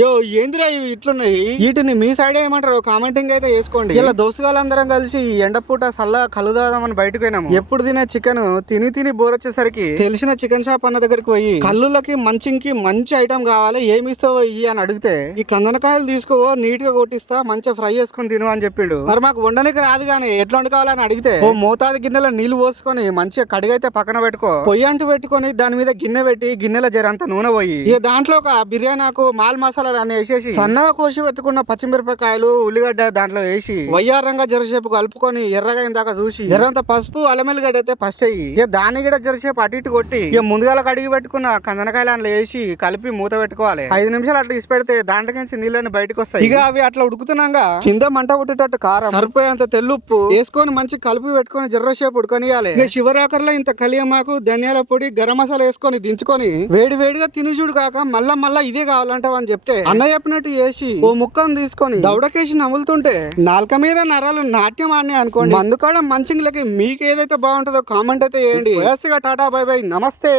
యో ఏందిరా ఇవి ఇట్లున్నాయి, వీటిని మీ సైడ్ ఏమంటారు కామెంటింగ్ అయితే వేసుకోండి. ఇలా దోస్తుగాళ్ళందరం కలిసి ఎండపూట సల్ల కలుదామని బయటకు పోయినాము. ఎప్పుడు తినే చికెన్ తిని తిని బోర్ వచ్చేసరికి తెలిసిన చికెన్ షాప్ అన్న దగ్గరికి పోయి కళ్ళులకి మంచింకి మంచి ఐటమ్ కావాలి, ఏమి ఇస్తావో ఇయ్యి అని అడిగితే ఈ కందనకాయలు తీసుకో నీట్ గా కొట్టిస్తా మంచిగా ఫ్రై చేసుకుని తిను అని చెప్పిండు. మరి మాకు వండనికి రాదు గానీ ఎట్లా వండుకోవాలని అడిగితే ఓ మోతాదు గిన్నెలో నీళ్లు పోసుకొని మంచిగా కడిగైతే పక్కన పెట్టుకో, పొయ్యి అంటూ పెట్టుకొని దాని మీద గిన్నె పెట్టి గిన్నెల జరంత నూనె పోయి ఇక దాంట్లో ఒక బిర్యానీకు మాల్ మసాలా అని వేసేసి సన్నగా కోసి పెట్టుకున్న పచ్చిమిరపకాయలు ఉల్లిగడ్డ దాంట్లో వేసి వయ్యారంగా జరసేపు కలుపుకొని ఎర్రగా ఇందాక చూసి ఎర్రంత పసుపు అల్లమెల్లిగడ్డ అయితే ఫస్ట్ అయ్యి ఇక దాన్ని కూడా జరసేపు అటు ఇటు కొట్టి ఇక ముందుగా కడిగి పెట్టుకున్న కందనకాయలు అందులో వేసి కలిపి మూత పెట్టుకోవాలి. 5 నిమిషాలు అట్లా ఇసి పెడితే దాంట్లోకి నీళ్ళని బయటకు వస్తాయి. ఇక అవి అట్లా ఉడుకుతున్నాగా కింద మంట పుట్టేటట్టు కారం సరిపోయేంత తెల్లుప్పు వేసుకొని మంచి కలిపి పెట్టుకొని జర్రసేపు ఉడకనియాలి. ఇక శివరాకర్లో ఇంత కలియమాకు ధనియాల పొడి గరం మసాలా వేసుకొని దించుకొని వేడి వేడిగా తిని చూడు కాక మళ్ళా ఇదే కావాలంటావు అని చెప్తే అన్న చెప్పినట్టు చేసి ఓ ముక్కను తీసుకొని దవడకేసి నములుతుంటే నాలుక మీద నరాలు నాట్యం ఆడినాయి అనుకోండి. అందుకాడ మంచింగ్లకి మీకు ఏదైతే బాగుంటుందో కామెంట్ అయితే చేయండి. టాటా బై బై నమస్తే.